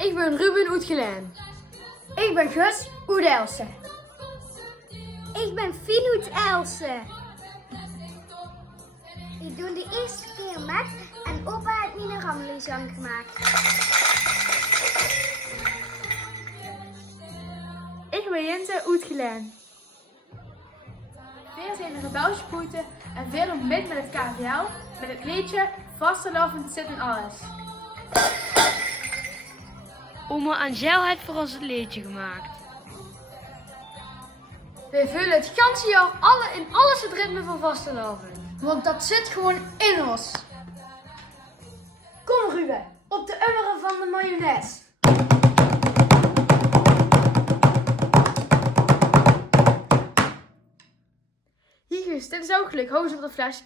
Ik ben Ruben Oetgelijn. Ik ben Gus Oedelsen. Ik ben Filoet Elsen. Ik doe de eerste keer met en opa heeft Nina Rameli zang gemaakt. Ik ben Jente Oetgelijn. Weer zijn de rebelsjepoeten en veel ontbijt met het KVL met het liedje Vastelovend zit in alles. Oma Angel heeft voor ons het liedje gemaakt. Wij vullen het ganse jaar in alles het ritme van Vastelovend. Want dat zit gewoon in ons. Kom Ruben, op de ummeren van de mayonaise. Hier Gus, dit is ook geluk. Hou eens op dat flesje.